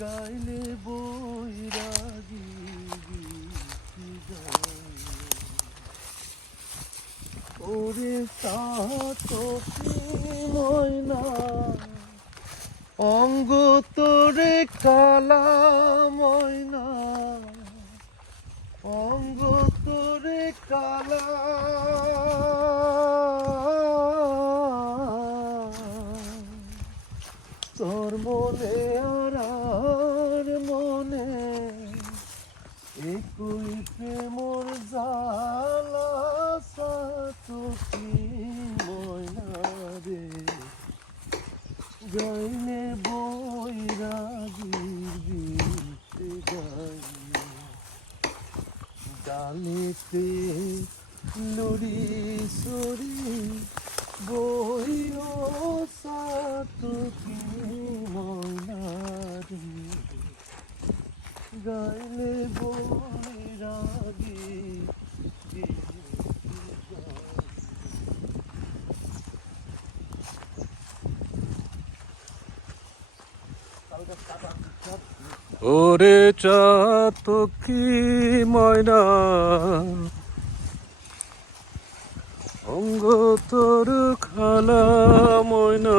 গাইলে বৈরাগী ওরে সাতী ময়না অঙ্গ তোরে কালা ময়না তোর মনে আর মনে, একই প্রেমর জালা সাতী ময়না রে। গাইলে বৈরাগীর গীতে গাইলে ডালেতে লড়ি সরি গাইলে গীতি গাইলে ওরে চাতকি ময়না অঙ্গ তোর খালা ময়না।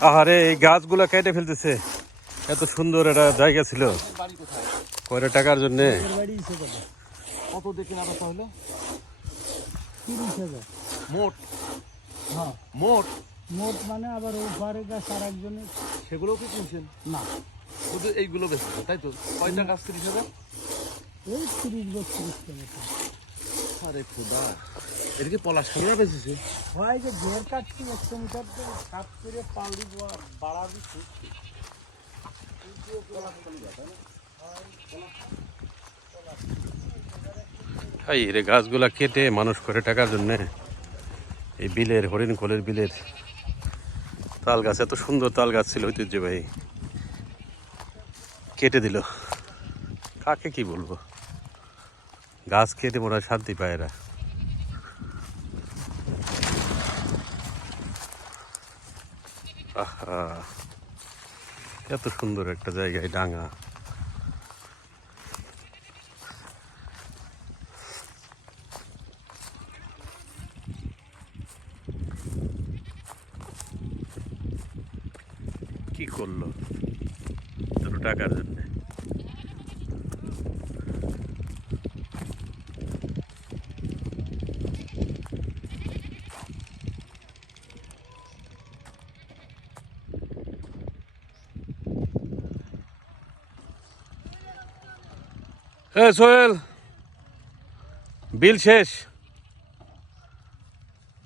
আহারে এই গাছগুলো কেটে ফেলতেছে। এত সুন্দর একটা জায়গা ছিল। কয়টা টাকার জন্য? কত দেখে না তাহলে? তিরিশ হাজার মোট। হ্যাঁ। মোট? মোট মানে আবার গাছ আর একজনের সেগুলো কি কিনছেন? না। শুধু এইগুলো বেশি তাই তো? কয়টা গাছ তিরিশ হাজার? ওই তিরিশ বত্রিশ টাকা আরে খোদা এটা কি পলাশ বেশিছে হয় যে ঘের কাটছি একশো মিটার করে পাউডি বাড়া দিচ্ছি এই রে গাছগুলা কেটে মানুষ করে টাকার জন্য এই বিলের হরিণ কোলের বিলের তাল গাছ এত সুন্দর তাল গাছ ছিল ঐতিহ্যবাহী। কেটে দিল। কাকে কি বলব? গাছ কেটে মনে হয় শান্তি পায় এরা এত সুন্দর একটা জায়গায় ডাঙা। কি করল? দুটো টাকার জন্য। এ সোহেল বিল শেষ।